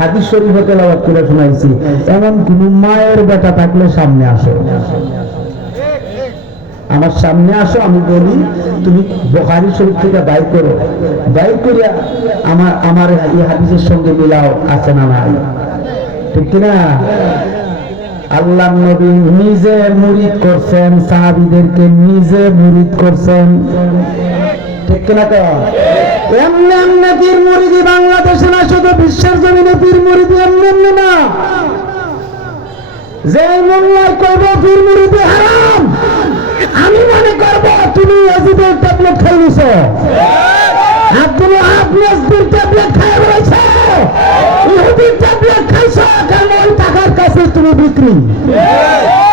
হাদিস শরীফে তেলাওয়াত করে শোনাইছি এমন কোন মায়ের বেটা থাকলে সামনে আসো। আমার সামনে আসো, আমি বলি, তুমি বোখারি শরীফ থেকে বাইর করো। বাইর করিয়া আমার আমার এই হাদিসের সঙ্গে মিলাও, আছে না নাই? ঠিক কিনা? আল্লাহ নবী নিজে মুরিদ করছেন, সাহাবিদেরকে নিজে মুরিদ করছেন। ঠিক কিনা তো এমনি এমনি পীর মুরিদি বাংলাদেশে না, শুধু বিশ্বের জমিনে পীর মুরিদি এমনি এমনি না। যে মোল্লায় করব পীর হারাম, আমি মনে করব তুমি অজিদের ট্যাবলেট খাই ট্যাবলেট খাই ট্যাবলেট খাইছ কাছে তুমি বিক্রি।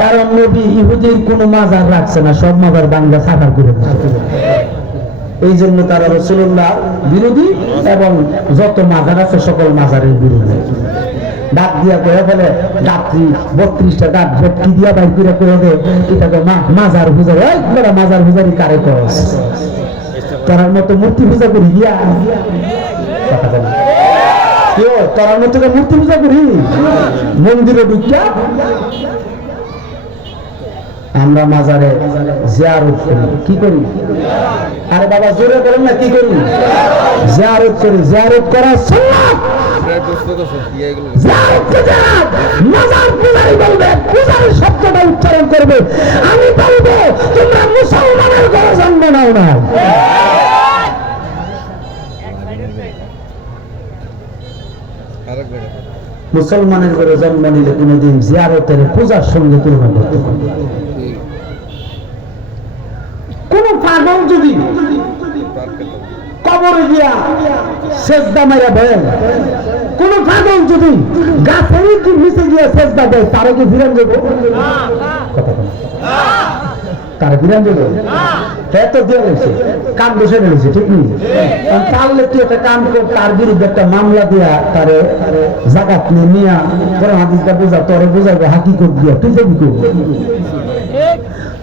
কারণ নবী ইহুদির কোনো মাজার রাখছে না, সব মাজার বাংলা সাফার করে। এই জন্য তারা রসুল্লাহ বিরোধী এবং যত মাজার আছে সকল মাজারের বিরোধী। ডাক দিয়া কয়ে ফেলে ডাক্তি বত্রিশটা ডাক ভটকি দিয়া বাইর করে কয়ে দে এটা তো মাজার পূজারি ওই মাজার পূজারি কারে করস তোরার মতো মূর্তি পূজা করি গিয়া। কথা মতো করে মূর্তি পূজা করি? মন্দিরে ঢুকিয়া আমরা মাজারে জিয়ারত করি। কি করি? আরে বাবা, জোরে করেন না, কি করি? জিয়ারত করি। জিয়ারত করা সুন্নাত। উচ্চারণ করবে। আমি বলব, তোমরা মুসলমানের ঘরে জন্ম নাও না। মুসলমানের ঘরে জন্ম নিলে কোনোদিন জিয়ারতের পূজার সঙ্গে তুলনা করতে পারবে না। কোন পাগল যদি কবরে গিয়া দেয় কোন পাগল যদি নিচে গিয়া দেয়, তারে কি ফিরান ফিরান এত দিয়ে রয়েছে কান বসে রয়েছে ঠিক নেই? পারলে তুই একটা কর, তার বিরুদ্ধে একটা মামলা দিয়া তারে জাগাত নিয়ে নিয়া, তোর হাদিসটা বোঝা, তোরে বোঝাবো হাকিকত দিয়া, তুই যাবি করবি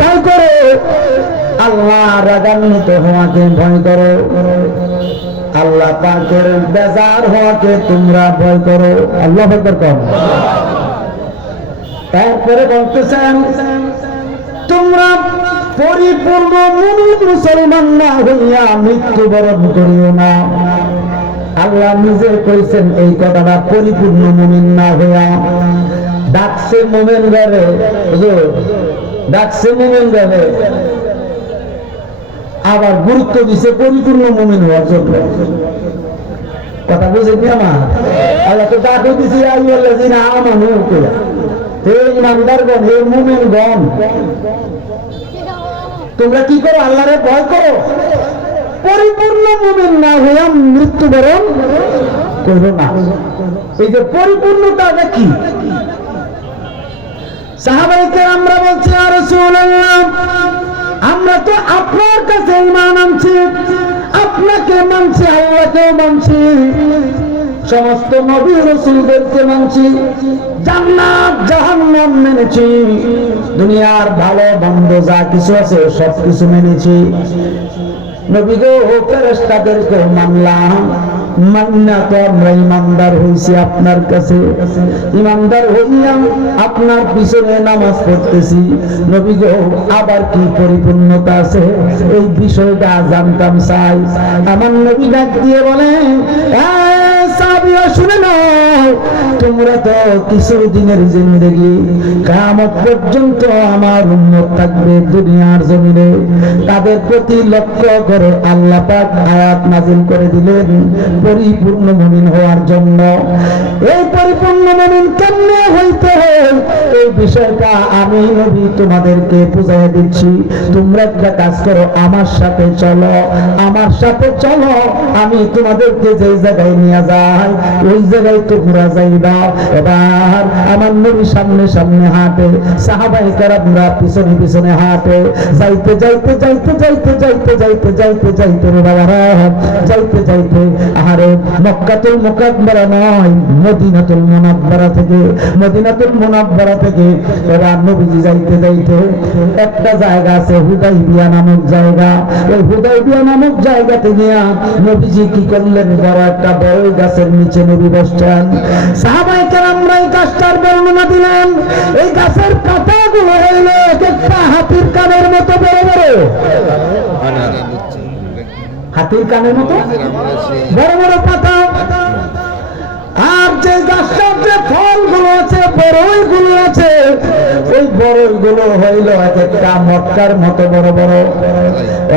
ভয় আল্লাহ রাগান্বিত হওয়াকে ভয় করো। আল্লাহ পাকের বেজার হওয়াকে তোমরা ভয় করো। আল্লাহ কম তারপরে বলতেছেন, তোমরা পরিপূর্ণ মুমিন মুসলমান না হইয়া মৃত্যুবরণ করিও না। আল্লাহ নিজে কইছেন এই কথাটা পরিপূর্ণ মুমিন না হইয়া। ডাকছে মোমেন রে ডাকছে মোমেন রে আবার গুরুত্ব দিছে পরিপূর্ণ মুমিন হওয়ার জন্য। কথা বুঝেন নি আমার? আল্লাহ তো ডাকে দিছে আইয়াল্লাযিনা আমানু কইয়া হে ইমানদারগণ হে মুমিনগণ তোমরা কি করো? আল্লাহরে ভয় করো? পরিপূর্ণ মুমিন না হইয়া মৃত্যুবরণ করো না। এই যে পরিপূর্ণতা কি? আমরা আমরা তো আপনার মানছি মানছি, সমস্ত নবী রসুলদেরকে মানছি, জান্নাত, জাহান্নাম মেনেছি, দুনিয়ার ভালো, মন্দ যা কিছু আছে সব কিছু মেনেছি। নবী গো ফেরেশতাদেরকে মানলাম। ইমানদার হইলাম, আপনার নামাজ পড়তেছি। আবার কি পরিপূর্ণতা আছে? এই বিষয়টা জানতাম চাই। আমার নবী ডাক দিয়ে বলে শুনে তোমরা তো কিছু দিনের কামত পর্যন্ত আমার উন্মত থাকবে দুনিয়ার জমিনে। তাদের প্রতি লক্ষ্য করে আল্লাহ পাক আয়াত নাজিল করে দিলেন পরিপূর্ণ মুমিন হওয়ার জন্য। এই পরিপূর্ণ মুমিন কেমনে হইতে এই বিষয়টা আমি নবী তোমাদেরকে বুঝাই দিচ্ছি। তোমরা একটা কাজ করো, আমার সাথে চলো, আমার সাথে চলো, আমি তোমাদেরকে যেই জায়গায় নিয়ে যাই ওই জায়গায় তোমরা যাইবা। এবার আমার নবী সামনে সামনে হাঁটে সাহাবাই কারামরা পিছনে পিছনে হাঁটে। যাইতে যাইতে যাইতে যাইতে যাইতে যাইতে যাইতে যাইতে রে বাবারা যাইতে যাইতে, আহারে মক্কাতুল মুকাদ্দারা নয়, মদিনাতুল মুনাব্বারা থেকে, মদিনাতুল মুনাব্বারা থেকে। এবার নবীজি যাইতে যাইতে একটা জায়গা আছে হুদাইবিয়া নামক জায়গা। ওই হুদাইবিয়া নামক জায়গাতে গিয়া নবীজি কি করলেন? বড় একটা বড় গাছের নিচে নবী বসছেন। সাহাবাই কেরামরা এই গাছটার বর্ণনা দিলেন। এই গাছের পাতাগুলো হইল এক একটা হাতির কানের মতো বড় বড় হাতির কানের মতো? বড় বড় পাতা। আর যে গাছটার যে ফলগুলো আছে বড়ই গুলো আছে ওই বড়গুলো হইল এক একটা মটকার মতো বড় বড়।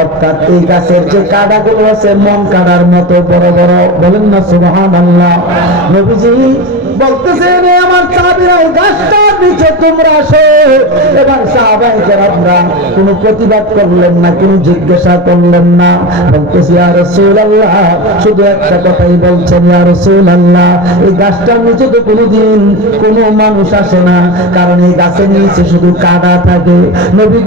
অর্থাৎ এই গাছের যে কাদা গুলো আছে, মন কাদার মতো বড় বড়। বলেন না সুবহান আল্লাহ নবীজি বলতেছেন, "এ আমার এই গাছটার নিচে তোমরা এবার সাহাবাই কোনো প্রতিবাদ করলেন না, কোনো জিজ্ঞাসা করলেন না। বলতেছি রাসূলুল্লাহ, শুধু একটা কথাই বলছেন এই গাছটার নিচে তো কোনোদিন কোনো মানুষ আসে না, কারণ এই গাছের নিচে শুধু কাদা থাকে। নবী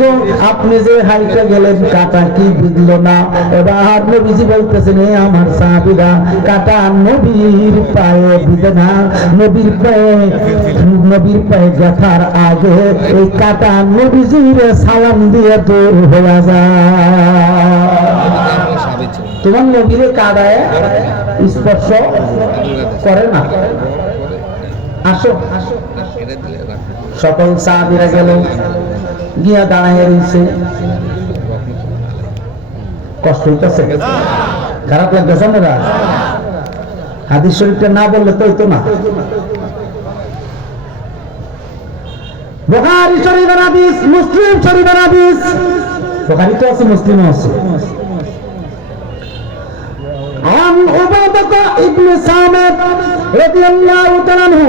আপনি যে হাইটা গেলেন, কাটা কি বিঁধলো না? এবার নবীজি বলতেছেন, এ আমার সাহাবীরা, কাটা নবীর পায়ে বিধে না, নবীর পায়ে নবীর পায়ে ব্যথার আগে এই কাটা নবীজির সালাম দিয়ে দূর হয়ে যায়। তোমার নবীরে কাদায় স্পর্শ করে না? আসো। সকল সাহাবিরা গেল, গিয়া দাঁড়াইয়া রয়েছে কষ্ট হইতেছে? খারাপ লাগতেছে না? হাদিস শরীফটা না বললে তো হইতো না। বুখারী শরীফের হাদিস মুসলিম শরীফের হাদিস বুখারী তো আছে মুসলিমও আছে عن عبادة ابن سامت رضي الله تعالى عنه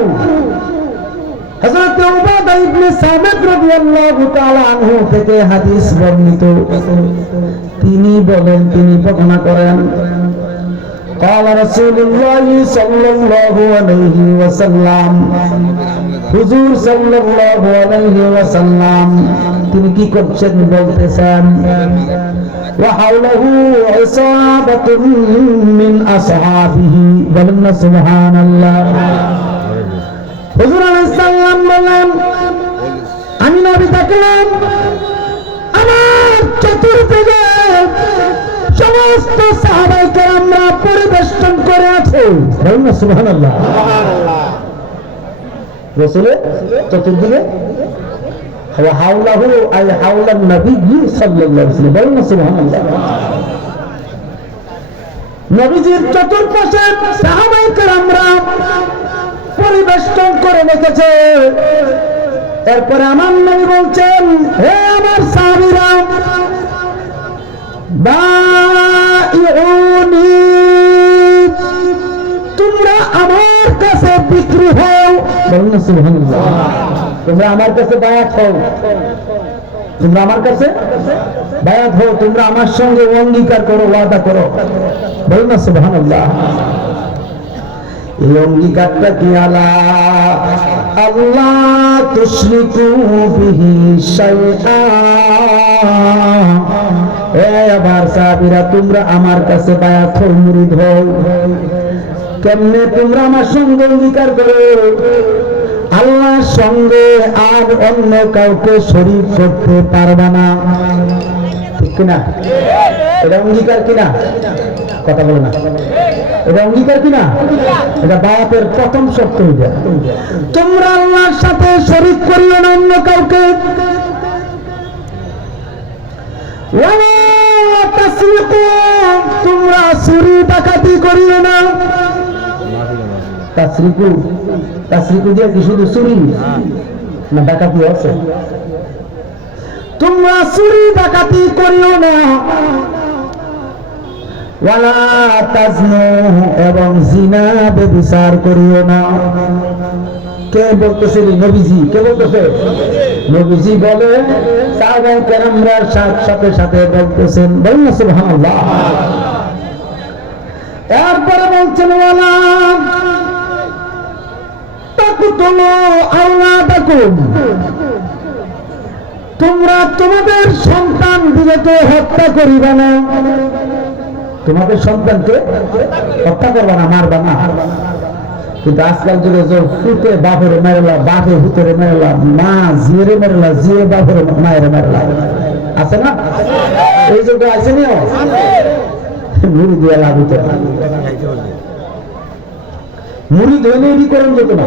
হযরত উবাদা ইবনে সামিত রাদিয়াল্লাহু তাআলা আনহু থেকে হাদিস বর্ণিত তিনি বলেন তিনি বর্ণনা করেন قال رسول الله صلى الله عليه وسلم হুজুর সাল্লাল্লাহু আলাইহি ওয়াসাল্লাম তিনি কি করছেন বলতেছেন وحوله عصابة من أصحابه বলেন سبحان الله হুজুর আলাইহিস সালাম বলেন আমি নবী দেখলাম আমার চতুর্দিকে সমস্ত সাহাবাই কেরামরা পরিবেষ্টন করে আছে। বলেন না সুবহানাল্লাহ। রসুলের চতুর্দিকে হাউলাহু আই হাউলান নবী সাল্লাল্লাহু আলাইহি ওয়াসাল্লাম। বলেন সুবহানাল্লাহ। নবীজির চতুর্পাশে সাহাবাই কেরামরা পরিবেষ্টন করে রেখেছে। এরপরে আমার নবী বলছেন হে আমার সাহাবীরা তোমরা আমার কাছে বিক্রি হও। বলুন তোমরা আমার কাছে বায়াত হও। তোমরা আমার কাছে বায়াত হও। তোমরা আমার সঙ্গে অঙ্গীকার করো, ওয়াদা করো। বলুন না সুবহানাল্লাহ। এই অঙ্গীকারটা কি আলা? আল্লাহ তুশরিকু বিহি শাইআ। এ আবার তোমরা আমার কাছে কেমনে তোমরা আমার সঙ্গে অঙ্গীকার করো? আল্লাহর সঙ্গে আর অন্য কাউকে শরীক করতে পারবা না। ঠিক কিনা? এটা অঙ্গীকার কিনা? কথা বলে না। এটা অঙ্গীকার কিনা? এটা বায়াতের প্রথম শর্ত হইয়া তোমরা আল্লাহর সাথে শরীক করিও না অন্য কাউকে। তোমরা চুরি, ডাকাতি করিও না। তাসরিকু তাসরিকু দিয়ে কি শুধু চুরি? না, ডাকাতি আছে। তোমরা চুরি, ডাকাতি করিও না। ওয়ালা তাজনু, এবং জিনা বেবিচার করিও না। কে বলতেছে রে নবীজি? কে বলতেছে? নবীজি বলে, সাহাবায়ে কেরামরা সাথে সাথে বলতেছেন, বলুন সুবহানাল্লাহ। এরপরে বলছেন, ওয়ালা তাকুতুলু আওলাদাকুম। তোমরা তোমাদের সন্তান দিগকে হত্যা করিবে না। তোমাদের সন্তানকে হত্যা করবে না, মারবা না। কিন্তু আজকাল যুগে যে ফুটে বাপের মেরেলা, বাপের ভিতরে মেরেলা, মা জিয়েরে মেরেলা জিয়ে বাপের মায়ের মেরেলা। আছে না? এই যুগে আছে নি মুড়ি দিয়ে লাভ হইতে মুড়ি ধরে এটি করেন যেত না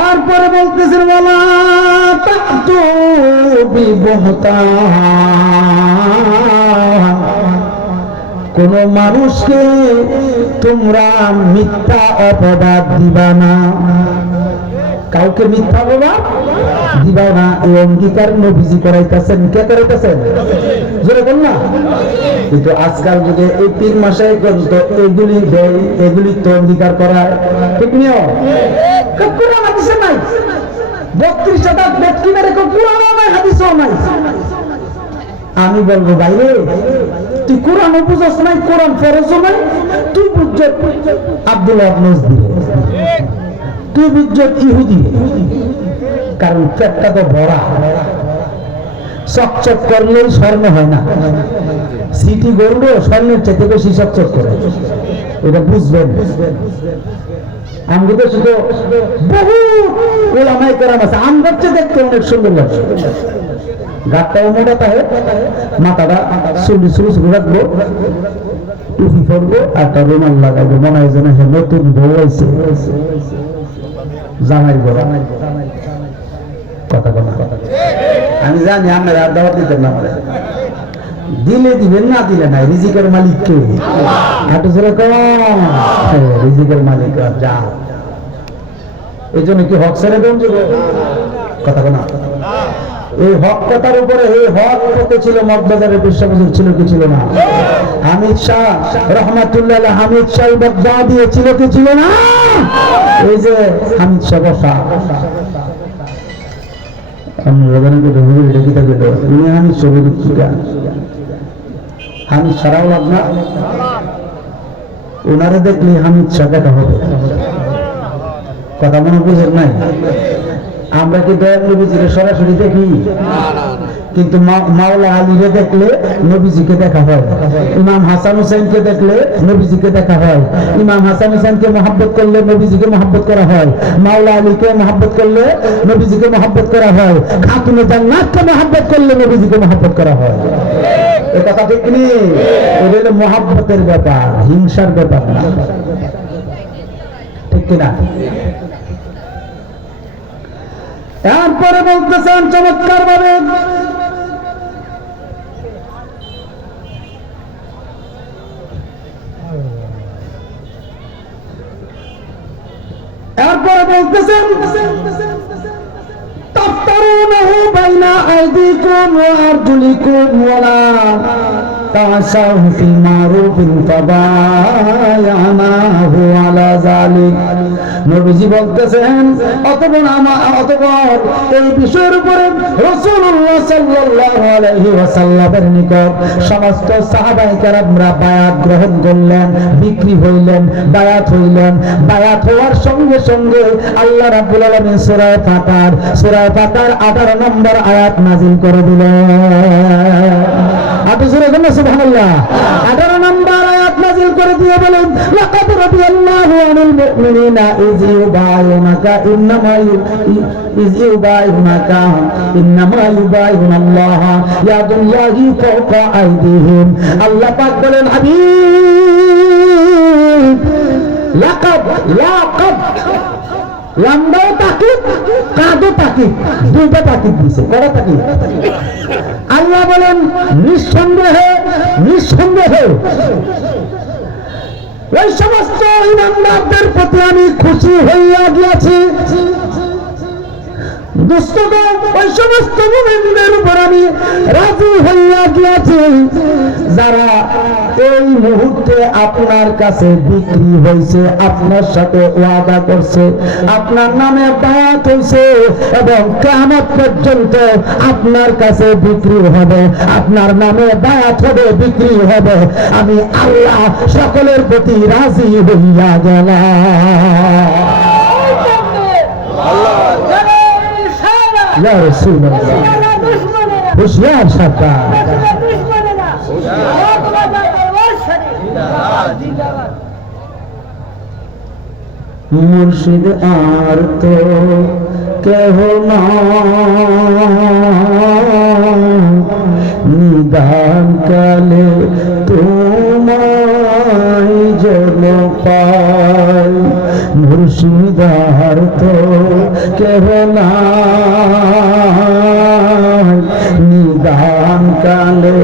এরপরে বলতেছেন বলা তাতু কোন মানুষকে তোমরা মিথ্যা অপবাদ দিবা না। কাউকে মিথ্যা অপবাদ দিবা না, এই অঙ্গীকার নবীজি করাইতেছেন। কে করাইতেছেন? জোরে বল না। কিন্তু আজকাল যদি এই তিন মাসে গ্রন্থ এগুলি দেয়, এগুলি তো অঙ্গীকার করায়, ঠিক নিও কোরআন হাদিসে নাই। বত্রিশ শতাংশ ব্যক্তি মেরে কোরআন নাই, হাদিসও নাই। আমি বলব বাইরে তুই কোরআন বুঝস নাই, কোরআন ফরজ নাই তুই বুঝছ আব্দুল আবনুস দিয়ে তুই বুঝছ ইহুদি। কারণ পেটটা তো ভরা। চকচক করলেই স্বর্ণ হয় না। সিটি গোল্ড স্বর্ণের চাইতে বেশি চকচক করে। এটা বুঝবেন। আমাদের শুধু বহু ওলামাই কেরাম আছে। আমরা চেয়ে দেখতে অনেক সুন্দর লাগছে গাটটাও মোটা তাহে মাথাটা চুলি চুলি চুলি রাখব। টুপি পরবো আর তার রুমাল লাগাইবো মনে হয় যেন নতুন বউ হয়েছে। জামাই বড় কথা কথা কথা আমি জানি আপনার আর দাওয়াত দিতেন না দিলে দিবেন, না দিলে নাই। রিজিকের মালিক কে? হাঁটু কম রিজিকের মালিক যা। এই জন্য কি হক ছেড়ে কথা বলা এই হক কথার উপরে এই হক পথে ছিল মগবাজারের বিশ্ববাজার, ছিল কি ছিল না? হামিদ শাহ, রহমাতুল্লাহ হামিদ শাহ বগদা দিয়েছিল কি ছিল না? এই যে হামিদ শাহ বসা। লাভ ওনারা দেখলে হামিদ শাহ হবে। কথা মনে বুঝেন নাই? আমরা কি দয়াল নবীজিকে সরাসরি দেখি? কিন্তু মাওলা আলীরে দেখলে নবীজিকে দেখা হয়। ইমাম হাসান হুসেনকে দেখলে নবীজিকে দেখা হয়। ইমাম হাসান হুসেনকে মহাব্বত করলে নবীজিকে মহাব্বত করা হয়। মাওলা আলীকে মহাব্বত করলে নবীজিকে মহাব্বত করা হয়। খাতুনে জান্নাতকে মহাব্বত করলে নবীজিকে মহাব্বত করা হয়। এ কথা ঠিক নেই? এটা হলো মহাব্বতের ব্যাপার, হিংসার ব্যাপার না। ঠিক কিনা? তারপরে বলতেছেন চমৎকার ভাবে এরপরে বলতেছেন تفترونه بين أيديكم وأرجلكم ولا تعصوا في معروف فبايعناه على ذلك নবীজি বলতেছেন অতপর আমার অতপর এই বিষয়ের উপরে রাসূলুল্লাহ সাল্লাল্লাহু আলাইহি ওয়াসাল্লামের নিকট সমস্ত সাহাবায়ে কেরামরা বায়াত গ্রহণ করলেন বিক্রি হইলেন বায়াত হইলেন বায়াত হওয়ার সঙ্গে সঙ্গে আল্লাহ রাব্বুল আলামিন সূরা ফাতার সূরা ফাতার 18 নম্বর আয়াত নাযিল করে দিলেন। আপনি সূরা 18 নম্বর আয়াত নাযিল করে দিয়ে বলেন, লাকাদ রাদিয়াল্লাহু আনিল মুমিনিনা ইয ইউবায়ুনাকা ইন্নামা ইয ইউবায়ুনাকা ইন্নামা ইউবায়ুনাল্লাহ ইয়াদুল্লাহি আল্লাহ পাক বলেন, হাবিব লাকাদ লম্বাও তাকিদ কাদও তাকিদ দুইটা তাকিদ দিছে কড়া তাকিদ আল্লাহ বলেন, নিঃসন্দেহে নিঃসন্দেহে। ওই সমস্ত ইমানদারদের প্রতি আমি খুশি হইয়া গিয়াছি। দুষ্টগণ ওই সমস্ত রাজি হইয়া গিয়াছি। যারা এই মুহূর্তে আপনার কাছে বিক্রি হয়েছে আপনার সাথে ওয়াদা করছে, আপনার নামে বায়াত হয়েছে এবং কেমন পর্যন্ত আপনার কাছে বিক্রি হবে, আপনার নামে বায়াত হবে, বিক্রি হবে। আমি আল্লাহ সকলের প্রতি রাজি হইয়া গেলাম। ইয়া রাসূলুল্লাহ। হুশিয়ার সরকার মুর্শিদ আর তো কেহ নিদান কালে তোমায় যেন পাই। মুর্শিদ আর তো না নিদান কালে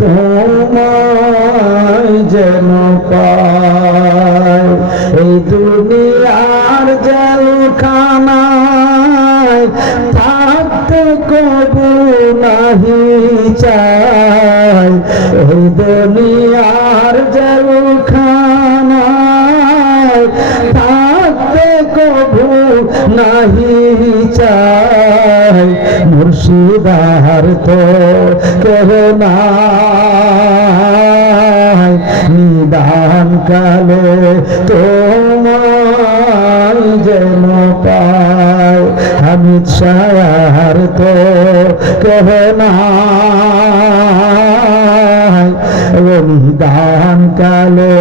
তোমায় যেন পাই এই দুনিয়ার জলখানায় থাকতে কবু নাহি চাই এই দুনিয়ার নাহি চাই মুর্শিদার তো কেহ নাই। নিদান কালে তোমায় যেন পায় হামিদ তো কেহ নাই। নিদান কালে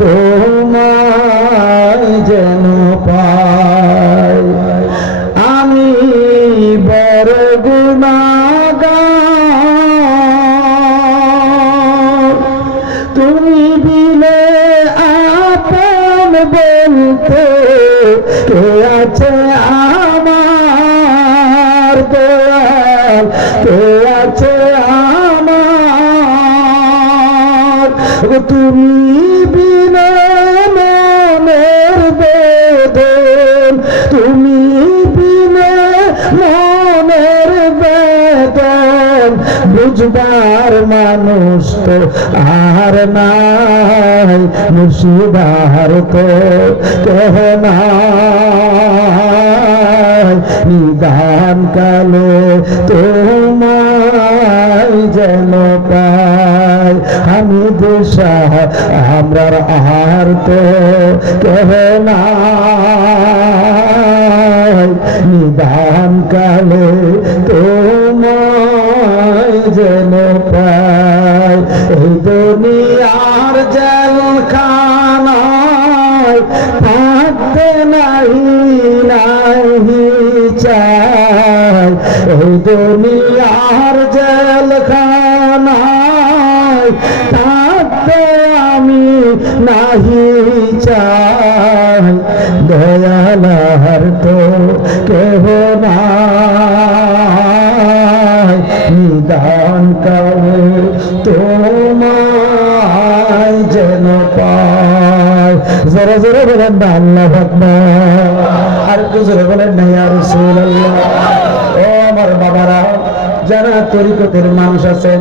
তোমায় যেন পায় তুমি বিনে মনের বেদন। তুমি বিনে মনের বেদন। বুঝবার মানুষ তো আর নাই মুর্শিদার তো কেহ নাই। নিদান কালে তোমায় যেন পাই আমি দিশা, আমরার আহার তো কেহ নাই। নিদান কালে তোমায় যেন পাই এই দুনিয়ার জল খানায় থাকতে নাহি নাহি চাই। এই দুনিয়ার জোরে জোরে বলেন না, আল্লাহ আর একটু জোরে বলেন না, ইয়া রাসূলুল্লাহ। ও আমার বাবারা যারা তরিকতের মানুষ আছেন,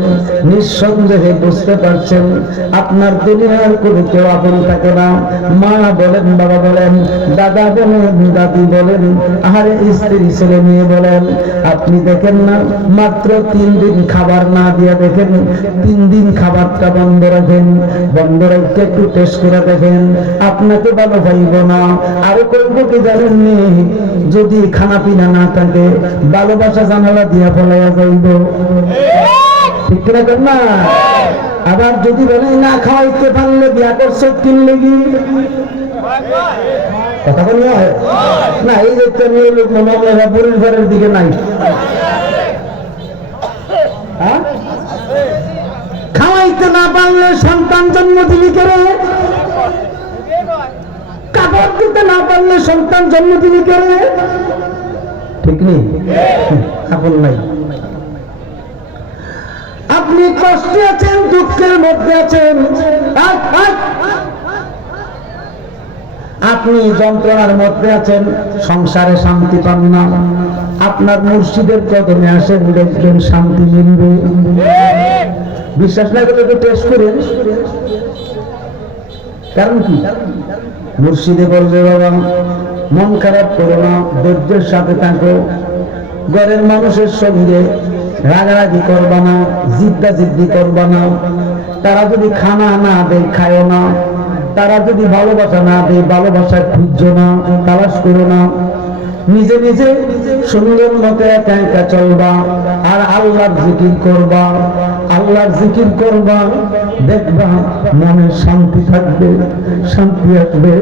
নিঃসন্দেহে বুঝতে পারছেন, আপনার দুনিয়ার কোনো কেউ আপন থাকে না। মা বলেন, বাবা বলেন, দাদা বলেন, দাদি বলেন, আহারে স্ত্রী, ছেলে, মেয়ে বলেন, আপনি দেখেন না, মাত্র তিন দিন খাবার না দিয়ে দেখেন, তিন দিন খাবারটা বন্ধ রাখেন, বন্ধ রেখে একটু টেস্ট করে দেখেন। আপনাকে ভালো পাইব না, আরও করব কি জানেননি যদি খানা পিনা না থাকে, ভালোবাসা জানালা দিয়া ফলাইয়া যাইব ঠিক কিনা কর না? আবার যদি বলে, না খাওয়াইতে পারলে বিয়া করছ কিন লেগি? কথা বলি না, এই দেখতে নিয়ে লোক বুড়ির ঘরের দিকে নাই। হ্যাঁ? খাওয়াইতে না পারলে সন্তান জন্ম দিলি করে কাপড় দিতে না পারলে সন্তান জন্ম দিলি করে ঠিক নেই? আপন নাই। আপনি কষ্টে আছেন, দুঃখের মধ্যে আছেন। আপনি যন্ত্রণার মধ্যে আছেন, সংসারে শান্তি পান না। আপনার মুর্শিদের কদমে আসেন দেখবেন শান্তি মিলবে। বিশ্বাস না করলে একটু টেস্ট করেন। কারণ কি? মুর্শিদে বলবে, বাবা, মন খারাপ করো না, ধৈর্যের সাথে থাকো। ঘরের মানুষের সঙ্গে রাগারাগি করবা না, জিদ্দা জিদ্দি করবা না। তারা যদি খানা না দেয়, খায় না। তারা যদি ভালোবাসা না দেয় ভালোবাসা খুঁজছো না, তালাশ করো না। নিজে নিজে সুন্দর মতে একা একা চলবা আর আল্লাহর জিকির করবা। আল্লাহর জিকির করবা। দেখবা মনে শান্তি থাকবে শান্তি আসবে।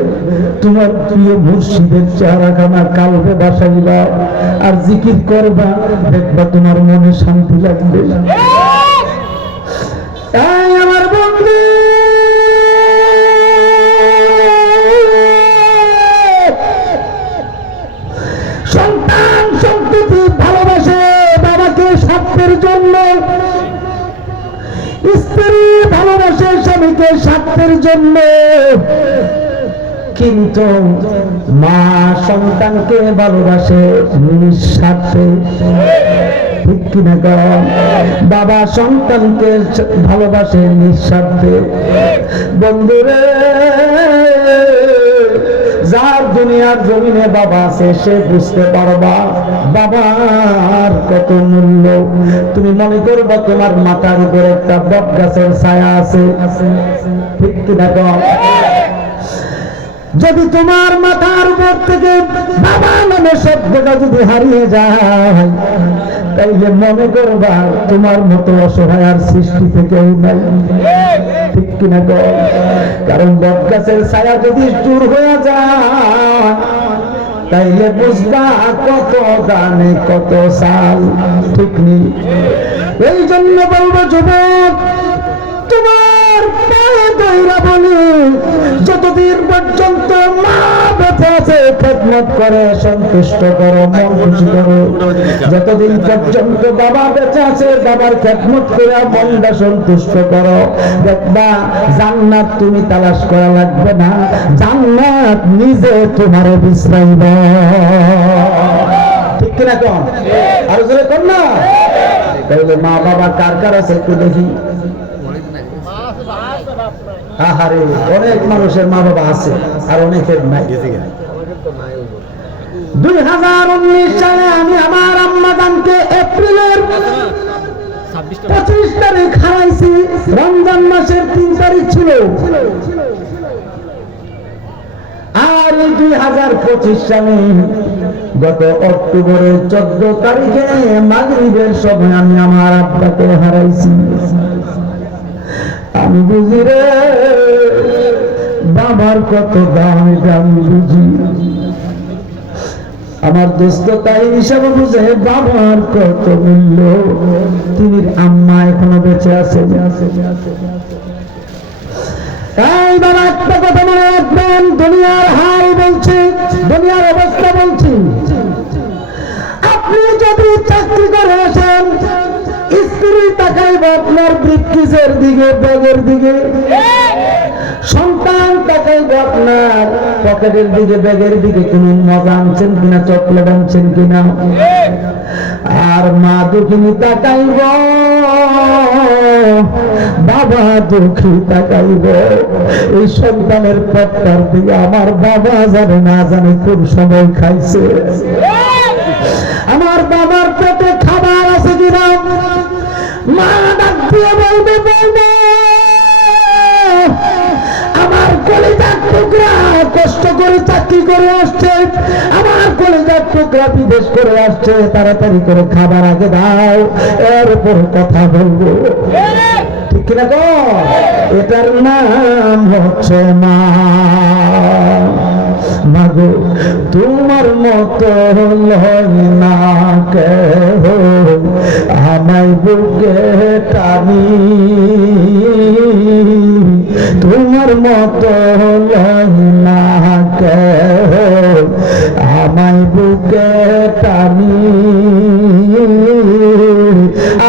তোমার প্রিয় মুর্শিদের চেহারাখানা বাসা বাসাইবা আর জিকির করবা দেখবা তোমার মনে শান্তি লাগবে। স্বামীকে স্বার্থের জন্য। কিন্তু মা সন্তানকে ভালোবাসে নিঃস্বার্থে ঠিক কিনা কারণ বাবা সন্তানকে ভালোবাসে নিঃস্বার্থে বন্ধুরে যার দুনিয়ার জমিনে বাবা আছে, সে বুঝতে পারবা বাবার কত মূল্য। তুমি মনে করবা তোমার মাথার উপরে একটা বট গাছের ছায়া আছে। ঠিক কিনা কর যদি তোমার মাথার উপর থেকে বাবা নামে শব্দটা যদি হারিয়ে যায় তাইলে মনে করবা তোমার মতো অসহায় আর সৃষ্টিতে কেউ ঠিক কিনা কর কারণ বটগাছের ছায়া যদি দূর হয়ে যায়, তাইলে বুঝবা কত দানে, কত সাল। ঠিক নেই এই জন্য বলব যুবক, তোমার বলি যতদিন পর্যন্ত মা বেঁচে আছে, খেদমত করে, সন্তুষ্ট করো, মন খুশি করো। যতদিন পর্যন্ত বাবা বেঁচে আছে, বাবার খেদমত করে, মনটা সন্তুষ্ট করো। দেখবা, জান্নাত তুমি তালাশ করা লাগবে না। জান্নাত নিজে তোমার বিশ্রাইব। ঠিক কিনা কন? আর জোরে না? তাহলে মা বাবা কার কার আছে একটু দেখি। আহারে, অনেক মানুষের মা বাবা আছে আর অনেকের নাই। দুই হাজার উনিশ সালে আমি আমার আম্মাদানকে এপ্রিলের পঁচিশ তারিখ হারাইছি। রমজান মাসের তিন তারিখ ছিল। আর দুই হাজার পঁচিশ সালে গত অক্টোবরের চোদ্দ তারিখে মাগরিবের সময় আমি আমার আব্বাকে হারাইছি। আমি বুঝি রে বাবার কত দাম এটা আমি বুঝি। আমার দোস্ত তাই হিসাবে বুঝে, বাবার কত মূল্য, তিনি আম্মা এখনও বেঁচে আছে দুনিয়ার দুনিয়ার অবস্থা আপনি যদি চাকরি করে তাকাইব আপনার ব্রিটিশের দিকে, ব্যাগের দিকে। সন্তান তাকাইব আপনার পকেটের দিকে, ব্যাগের দিকে। কোন মজা আনছেন কিনা, চকলেট আনছেন কিনা? আর মা দুঃখিনী তাকাইব। বাবা দুঃখী তাকাইব। এই সন্তানের পথটার দিকে আমার বাবা জানে না জানে কোন সময় খাইছে। আমার বাবার পেটে খাবার আছে কিনা? মা ডাক দিয়ে বলবে বলবে। আমার কলিজার টুকরা কষ্ট করে চাকরি করে আসছে। আমার কলিজার টুকরা বিদেশ করে আসছে। তাড়াতাড়ি করে খাবার আগে দাও এর উপরে কথা বলব। ঠিক কিনা গো এটার নাম হচ্ছে মা। মাগো, তোমার মতো লয় না কেহ। আমায় বুকে টানি। তোমার মতো লয় না কেহ। আমায় বুকে টানি।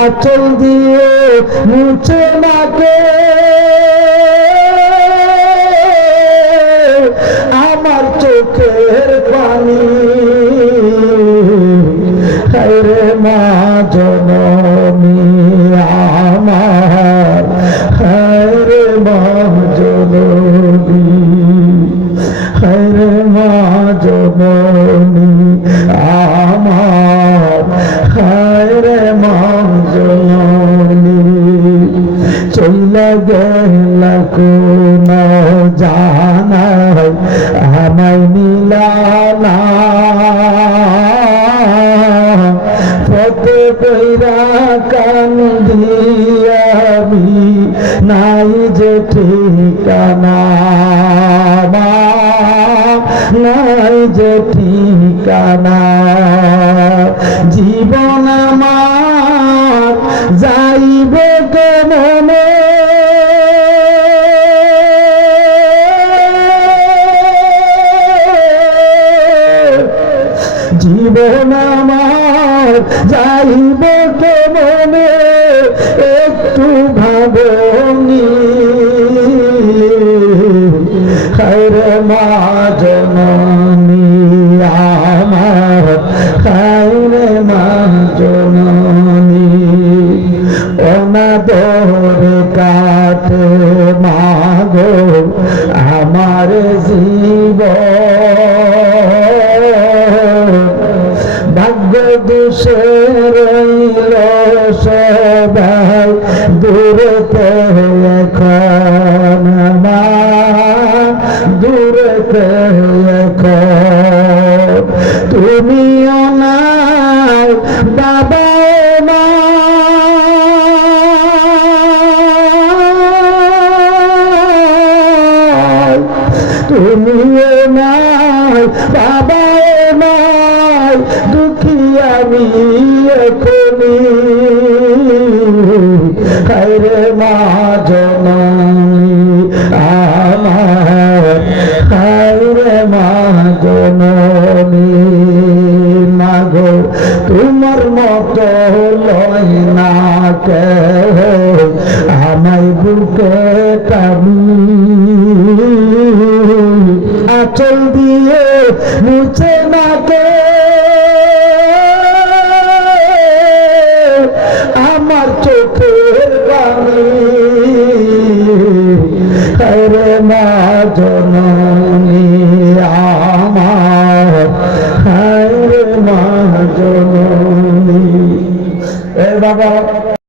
আচল দিয়ে মুছে নাকে জননী আমার রে মা জননী চলে গেল কোন জানাই আমায় মিলানা পথে বৈরা কান্দিয়াবি নাই যে ঠিকানা। ঠিকানা জীবন আমার যাইব কেমনে জীবন আমার যাইব কেমনে একটু ভাবনি বাবায় নাই দুঃখী আমি এখনি। হাইরে মা জনাই আমার কাইরে মা জননী। মাগো, তোমার মতো লয় না কে আমায় বুকে কামি আচল দিয়ে মুছে না আমার চোখের পানি। হরে মা জননী আমার। হরে মা জননী। এ বাবা